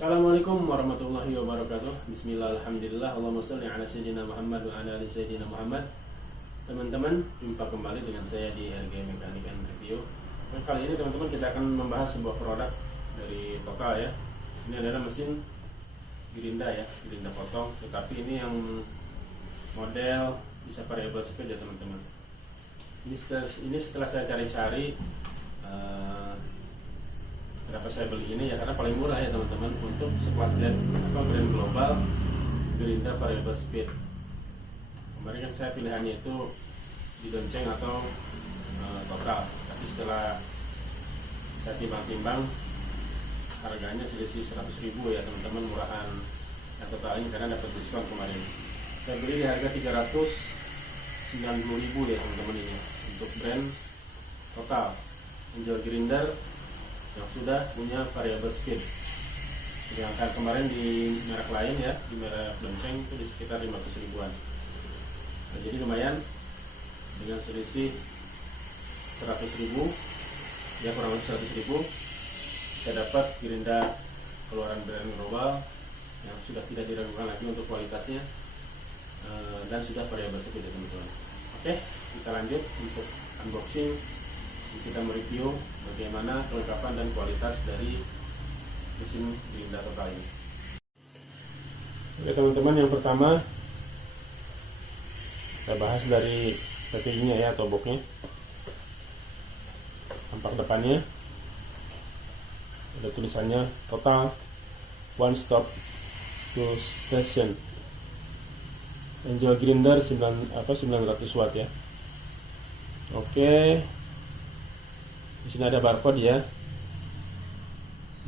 Assalamualaikum warahmatullahi wabarakatuh. Bismillah, alhamdulillah, Allahumma sholli ala sayyidina Muhammad wa ala ali sayyidina Muhammad. Teman-teman, jumpa kembali dengan saya di RG Mekanik and Review. Dan kali ini teman-teman kita akan membahas sebuah produk dari Total ya. Ini adalah mesin gerinda ya, gerinda potong. Tetapi ini yang model bisa variable speed ya teman-teman. Ini setelah saya cari-cari, kenapa saya beli ini ya, karena paling murah ya teman-teman untuk sekelas brand global gerinda variable speed. Kemarin kan saya pilihannya itu di Donceng atau Total, tapi setelah saya timbang-timbang harganya selisih 100.000 ya teman-teman, murahan yang Total ini karena dapat diskon kemarin. Saya beli di harga 390.000 ya teman-teman, ini untuk brand Total, menjual grinder yang sudah punya variable speed. Sedangkan kemarin di merek lain ya, di merek Donceng itu di sekitar 500 ribuan. Nah, jadi lumayan dengan selisih 100.000 ya, kurang lebih 100.000 saya dapat gerinda keluaran brand global yang sudah tidak diragukan lagi untuk kualitasnya dan sudah variable speed ya teman-teman. Oke, kita lanjut untuk unboxing. Kita mereview bagaimana kelengkapan dan kualitas dari mesin gerinda Total ini. Oke teman-teman, yang pertama kita bahas dari packagingnya ya, atau boxnya. Tampak depannya ada tulisannya Total One Stop Tool Station, menjual grinder 900 watt ya. Oke, di sini ada barcode ya,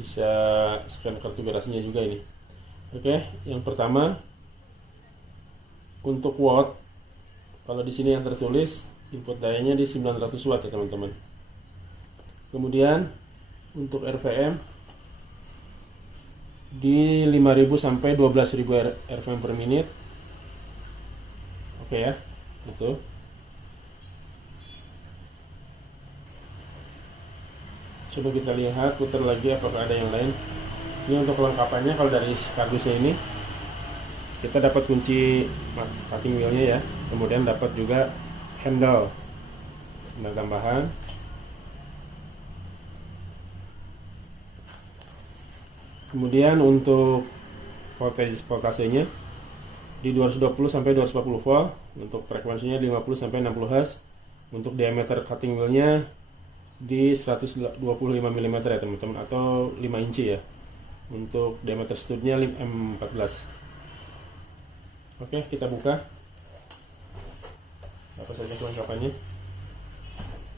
bisa scan kartu garasinya juga ini. Oke, yang pertama untuk watt, kalau di sini yang tertulis input dayanya di 900 watt ya teman-teman. Kemudian untuk RPM di 5000 sampai 12.000 RPM per menit. Oke ya, itu. Coba kita lihat, putar lagi apakah ada yang lain. Ini untuk kelengkapannya, kalau dari kardusnya ini kita dapat kunci cutting wheelnya ya, kemudian dapat juga handle tambahan. Kemudian untuk voltasenya di 220 sampai 240 volt, untuk frekuensinya 50 sampai 60 Hz. Untuk diameter cutting wheelnya di 125 mm ya teman-teman, atau 5 inci ya. Untuk diameter studnya M14. Oke, kita buka. Apa saja kelengkapannya?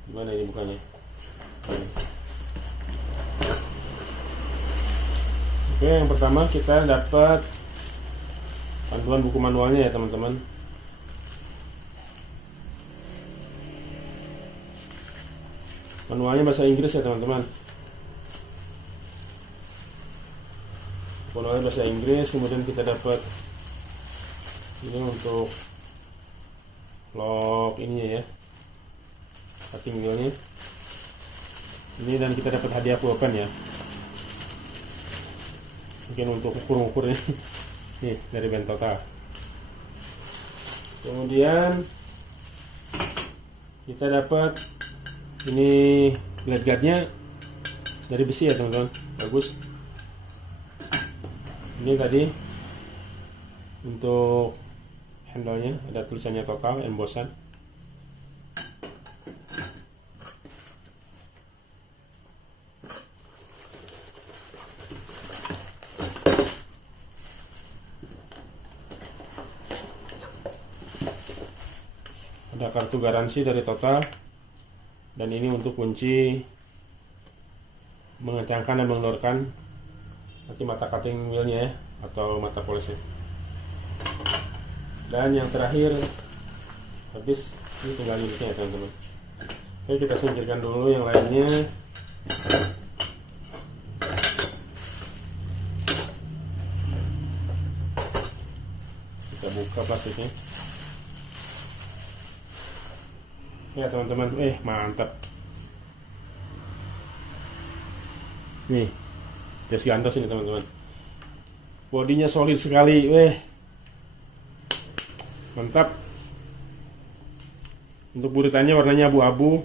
Gimana ini bukanya? Oke, yang pertama kita dapat panduan buku manualnya ya teman-teman. Manualnya bahasa Inggris ya teman-teman. Manualnya bahasa Inggris. Kemudian kita dapat ini untuk lock ininya ya, cutting wheelnya ini, dan kita dapat hadiah pulpen ya, mungkin untuk ukur-ukurnya nih dari brand Total. Kemudian kita dapat ini blade guardnya dari besi ya teman-teman, bagus. Ini tadi untuk handle-nya ada tulisannya Total, embossan. Ada kartu garansi dari Total. Dan ini untuk kunci mengencangkan dan mengendorkan nanti mata cutting wheelnya ya, atau mata polisnya. Dan yang terakhir, habis ini tinggal unitnya ya teman-teman. Oke, kita singkirkan dulu yang lainnya. Kita buka plastiknya. Ya teman-teman, mantap. Nih, jas gantos ini teman-teman. bodinya solid sekali, mantap. Untuk buritannya warnanya abu-abu,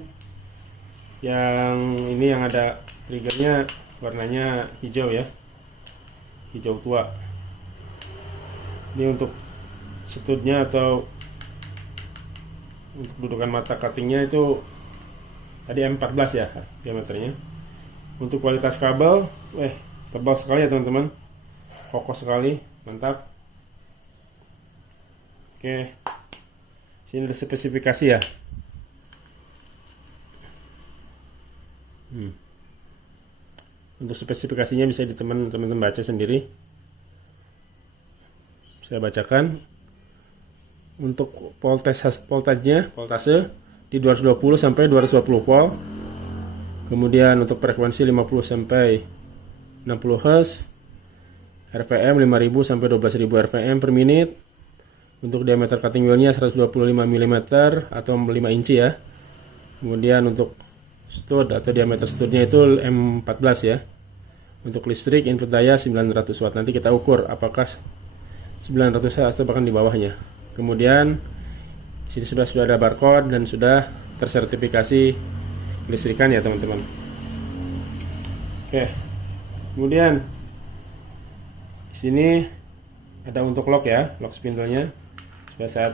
yang ini yang ada triggernya warnanya hijau ya, hijau tua. Ini untuk studnya atau untuk dudukan mata cuttingnya itu tadi M14 ya diameternya. Untuk kualitas kabel, tebal sekali ya teman-teman, kokoh sekali, mantap. Oke, sini ada spesifikasi ya. Untuk spesifikasinya bisa teman-teman baca sendiri. Saya bacakan. Untuk voltase di 220 sampai 220 volt. Kemudian untuk frekuensi 50 sampai 60 Hz. RPM 5000 sampai 12000 RPM per menit. Untuk diameter cutting wheelnya 125 mm atau 5 inci ya. Kemudian untuk stud atau diameter studnya itu M14 ya. Untuk listrik input daya 900 watt. Nanti kita ukur apakah 900 watt atau bahkan di bawahnya. Kemudian di sini sudah ada barcode dan sudah tersertifikasi kelistrikan ya teman-teman. Oke. Kemudian di sini ada untuk lock ya, lock spindle-nya. Supaya saat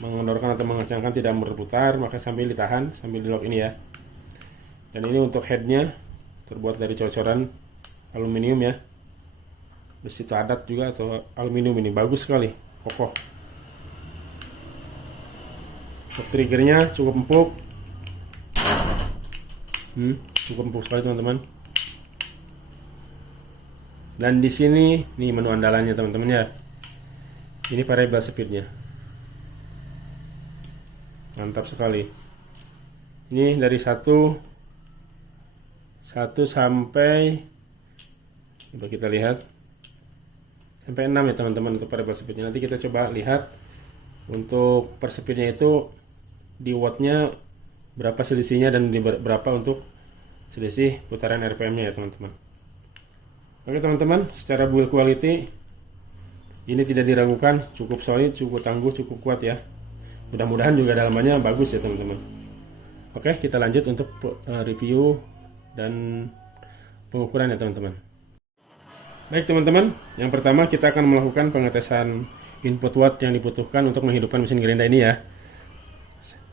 mengendorkan atau mengencangkan tidak berputar, maka sambil ditahan sambil di lock ini ya. Dan ini untuk headnya terbuat dari cocoran aluminium ya, besi padat juga atau aluminium, ini bagus sekali, kokoh. Untuk triggernya cukup empuk, cukup empuk sekali teman-teman. Dan di sini nih menu andalannya teman-teman ya, ini variable speednya, mantap sekali. Ini dari 1 sampai, coba kita lihat, sampai 6 ya teman-teman untuk variable speednya. Nanti kita coba lihat untuk per speednya itu di wattnya berapa selisihnya dan di berapa untuk selisih putaran RPM-nya ya teman-teman. Oke teman-teman, secara build quality ini tidak diragukan, cukup solid, cukup tangguh, cukup kuat ya. Mudah-mudahan juga dalamannya bagus ya teman-teman. Oke, kita lanjut untuk review dan pengukuran ya teman-teman. Baik teman-teman, yang pertama kita akan melakukan pengetesan input watt yang dibutuhkan untuk menghidupkan mesin gerinda ini ya.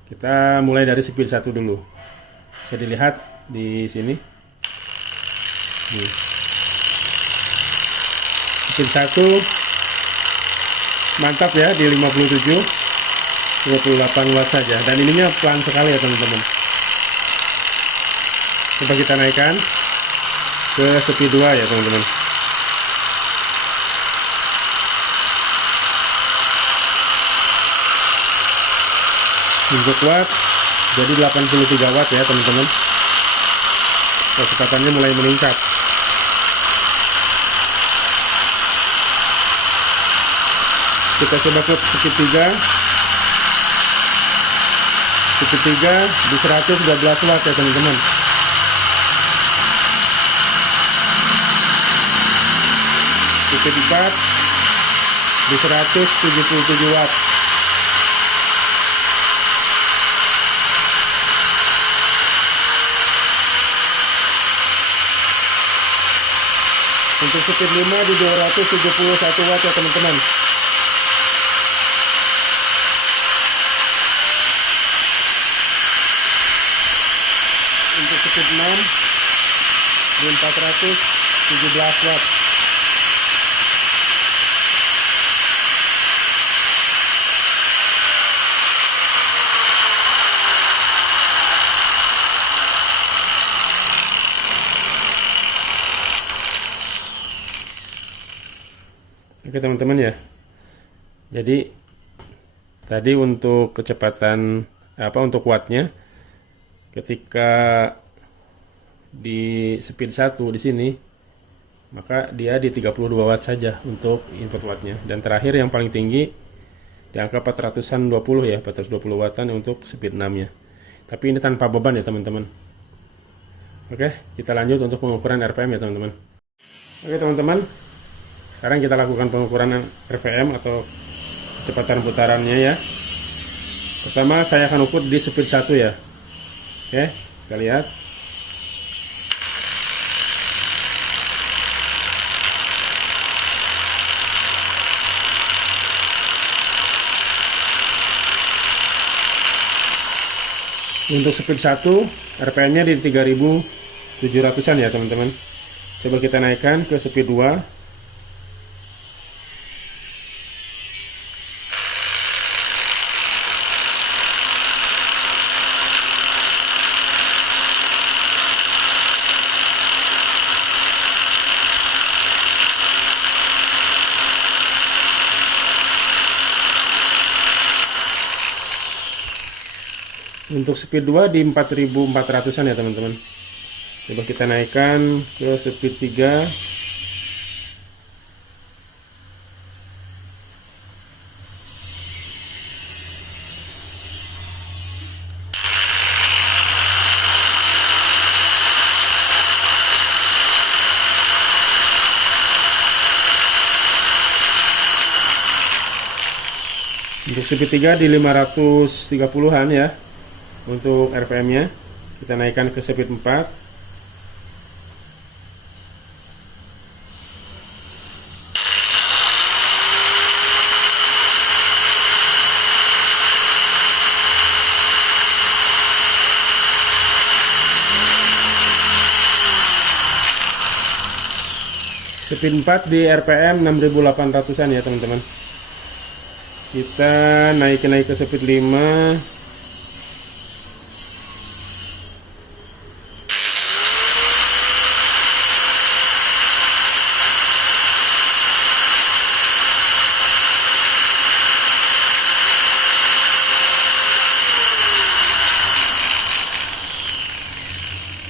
Kita mulai dari speed 1 dulu. Bisa dilihat di sini. Speed 1 mantap ya di 57 28 watt saja, dan ininya pelan sekali ya teman-teman. Coba kita naikkan ke speed 2 ya teman-teman. Input watt jadi 83 watt ya teman-teman. Kecepatannya mulai meningkat. Kita coba ke speed 3. Speed 3 di 112 watt ya teman-teman. Speed 4 di 177 watt. Untuk speed 5 di 271 watt ya teman-teman. Untuk speed 6 di 417 watt. Oke teman-teman ya. Jadi tadi untuk kecepatan untuk wattnya, ketika di speed 1 di sini maka dia di 32 watt saja untuk input wattnya, dan terakhir yang paling tinggi di angka 420 ya, 420 wattan untuk speed 6 nya. Tapi ini tanpa beban ya teman-teman. Oke, kita lanjut untuk pengukuran RPM ya teman-teman. Oke teman-teman, Sekarang kita lakukan pengukuran RPM atau kecepatan putarannya ya. Pertama saya akan ukur di speed 1 ya. Oke, kita lihat. Untuk speed 1 RPM-nya di 3700-an ya teman-teman. Coba kita naikkan ke speed 2. Untuk speed 2 di 4400-an ya teman-teman. Coba kita naikkan ke speed 3. Untuk speed 3 di 530-an ya. Untuk RPM-nya kita naikkan ke speed 4. Speed 4 di RPM 6800-an ya teman-teman. Kita naik ke speed 5.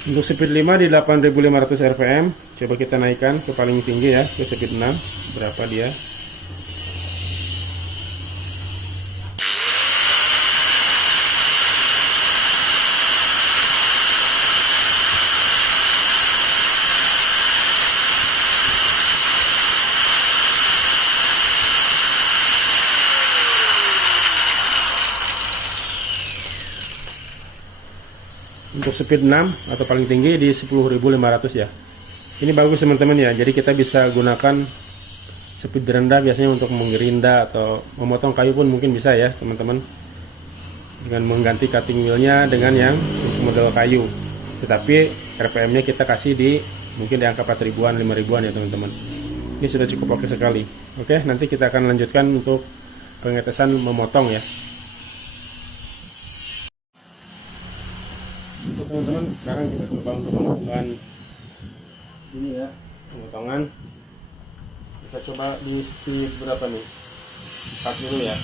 Untuk speed 5 di 8500 RPM. Coba kita naikkan ke paling tinggi ya, ke speed 6. Berapa dia? Untuk speed 6 atau paling tinggi di 10.500 ya. Ini bagus teman-teman ya. Jadi kita bisa gunakan speed rendah biasanya untuk menggerinda atau memotong kayu pun mungkin bisa ya teman-teman. Dengan mengganti cutting wheelnya dengan yang model kayu. Tetapi RPM-nya kita kasih di mungkin di angka 4.000-an, 5.000-an ya teman-teman. Ini sudah cukup oke sekali. Oke, nanti kita akan lanjutkan untuk pengetesan memotong ya. Teman-teman, sekarang kita coba untuk melakukan ini ya, pemotongan. Kita coba di speed berapa nih? 4 dulu ya.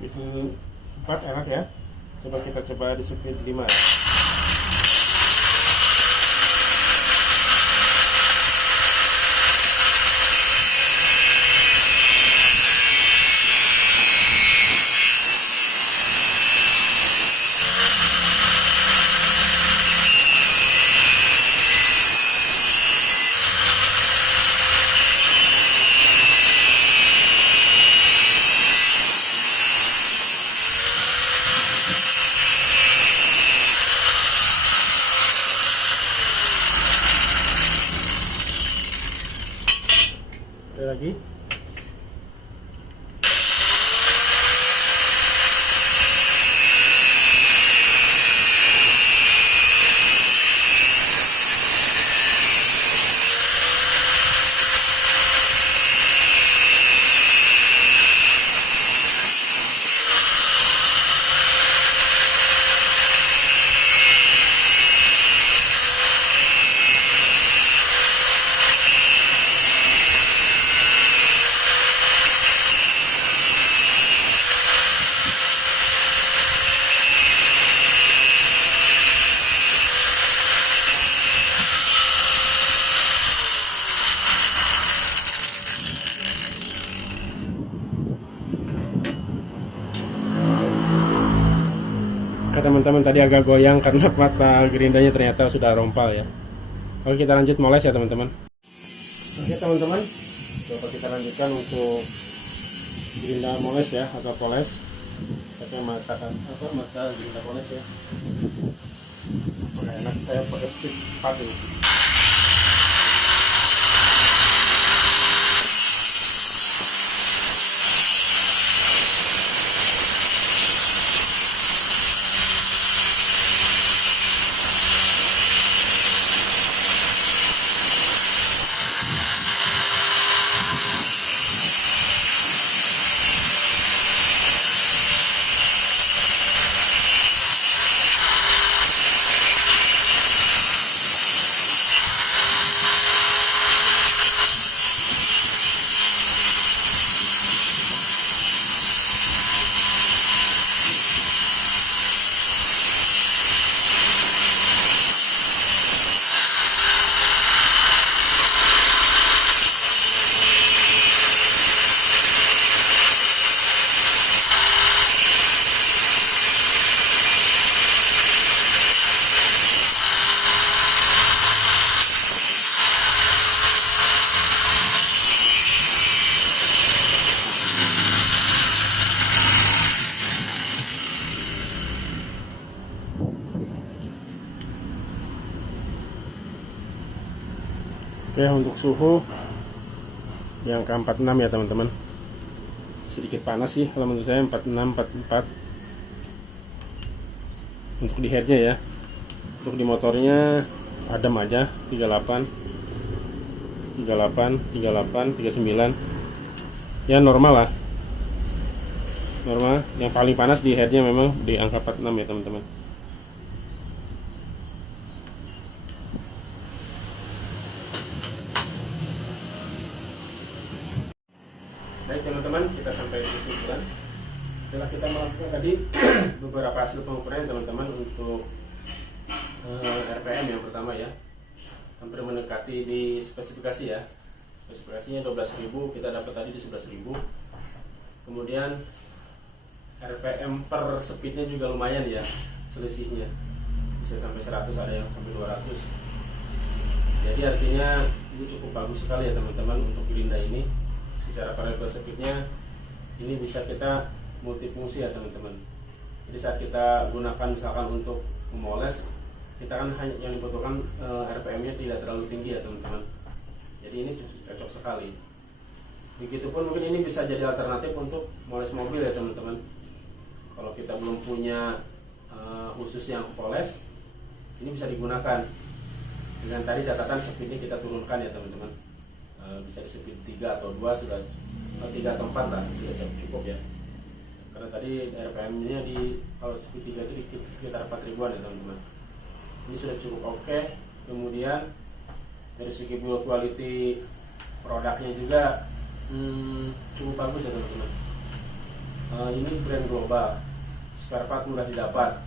speed 4 enak ya. Kita coba di speed 5 ya. Lagi teman-teman, tadi agak goyang karena mata gerindanya ternyata sudah rompal ya. Oke, kita lanjut moles ya teman-teman. Oke teman-teman, coba kita lanjutkan untuk gerinda moles ya, atau poles. Pakai mata gerinda poles ya. Oke, enak, saya pakai speed 4 ini. Oke, untuk suhu yang ke 46 ya teman-teman. Sedikit panas sih kalau menurut saya, 46 44 untuk di headnya ya. Untuk di motornya adem aja, 38 39 ya, normal lah, normal. Yang paling panas di headnya memang di angka 46 ya teman-teman. Baik teman-teman, kita sampai di kesimpulan. Setelah kita melakukan tadi beberapa hasil pengukuran teman-teman untuk RPM yang pertama ya, hampir mendekati di spesifikasi ya. Spesifikasinya 12.000, kita dapat tadi di 11.000. Kemudian RPM per speednya juga lumayan ya, selisihnya bisa sampai 100, ada yang sampai 200. Jadi artinya ini cukup bagus sekali ya teman-teman untuk gerinda ini. Secara variable speednya ini bisa kita multifungsi ya teman-teman. Jadi saat kita gunakan misalkan untuk memoles, kita kan hanya yang dibutuhkan RPM-nya tidak terlalu tinggi ya teman-teman. Jadi ini cocok sekali. Begitupun mungkin ini bisa jadi alternatif untuk moles mobil ya teman-teman. Kalau kita belum punya khusus yang poles, ini bisa digunakan. Dengan tadi catatan speednya kita turunkan ya teman-teman. Bisa di speed 3 atau 2 sudah, 3 atau 4 lah sudah cukup ya. Karena tadi RPM-nya di kalau speed 3 itu sekitar 4.000-an ya teman-teman. Ini sudah cukup oke. Kemudian dari segi build quality produknya juga cukup bagus ya teman-teman. Ini brand global, spare part mudah didapat,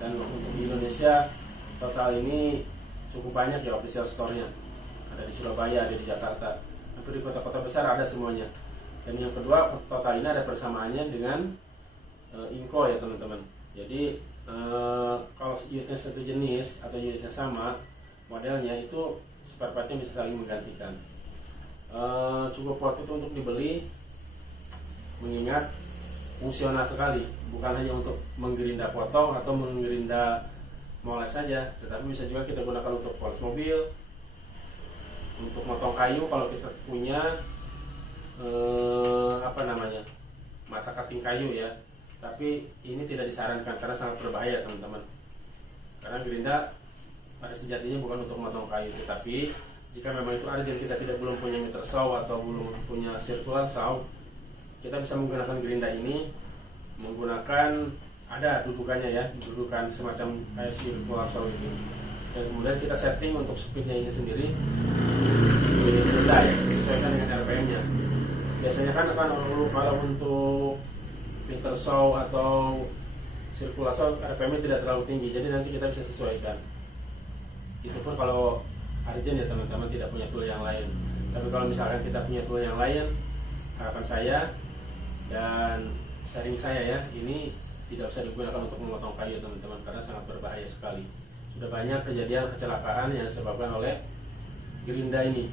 dan untuk di Indonesia total ini cukup banyak ya official store-nya. Ada di Surabaya, ada di Jakarta, hampir di kota-kota besar ada semuanya. Dan yang kedua, total ini ada persamaannya dengan Inco ya teman-teman. Jadi kalau unitnya satu jenis atau unitnya sama modelnya, itu spare partnya bisa saling menggantikan. Cukup worth it untuk dibeli, mengingat fungsional sekali, bukan hanya untuk menggerinda potong atau menggerinda moles saja, tetapi bisa juga kita gunakan untuk poles mobil, untuk motong kayu kalau kita punya mata cutting kayu ya. Tapi ini tidak disarankan karena sangat berbahaya teman-teman, karena gerinda pada sejatinya bukan untuk motong kayu, tetapi jika memang itu urgent, kita belum punya meter saw atau belum punya circular saw, kita bisa menggunakan gerinda ini, menggunakan ada dudukannya ya, dudukan semacam kayak circular saw itu, dan kemudian kita setting untuk speednya ini sendiri lebih rendah ya, sesuaikan dengan RPM-nya. Biasanya kan kalau untuk meter saw atau circular saw RPM-nya tidak terlalu tinggi, jadi nanti kita bisa sesuaikan. Itu pun kalau urgent ya teman-teman, tidak punya tool yang lain. Tapi kalau misalkan kita punya tool yang lain, harapan saya dan sharing saya ya, ini tidak usah digunakan untuk memotong kayu teman-teman, karena sangat berbahaya sekali. Sudah banyak kejadian kecelakaan yang disebabkan oleh gerinda ini.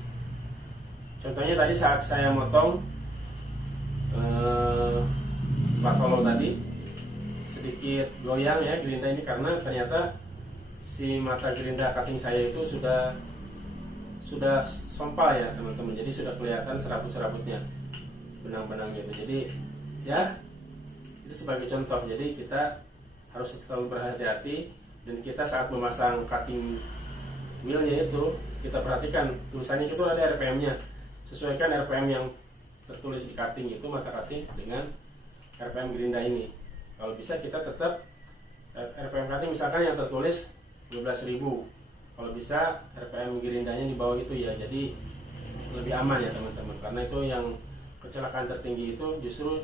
Contohnya tadi saat saya motong Bartolo tadi, sedikit goyang ya gerinda ini, karena ternyata si mata gerinda cutting saya itu sudah sompal ya teman-teman, jadi sudah kelihatan serabut-serabutnya, benang-benangnya itu. Jadi ya itu sebagai contoh, jadi kita harus selalu berhati-hati, dan kita saat memasang cutting wheelnya itu kita perhatikan tulisannya itu ada RPM-nya, sesuaikan RPM yang tertulis di cutting itu, mata cutting, dengan RPM gerinda ini. Kalau bisa kita tetap RPM cutting misalkan yang tertulis 12.000, kalau bisa RPM gerindanya di bawah itu ya, jadi lebih aman ya teman-teman, karena itu yang kecelakaan tertinggi itu justru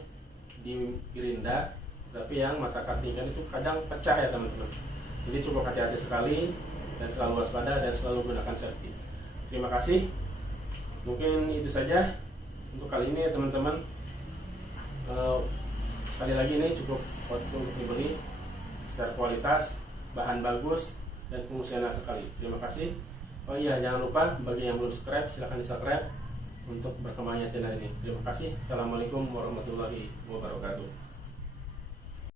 di gerinda, tapi yang mata cutting kan itu kadang pecah ya teman-teman. Jadi cukup hati-hati sekali dan selalu waspada dan selalu gunakan safety. Terima kasih, mungkin itu saja untuk kali ini ya teman-teman. Sekali lagi ini cukup waktu untuk dibeli, secara kualitas, bahan bagus, dan fungsional sekali. Terima kasih. Oh iya, jangan lupa bagi yang belum subscribe, silahkan di subscribe untuk berkembangnya channel ini. Terima kasih. Assalamualaikum warahmatullahi wabarakatuh.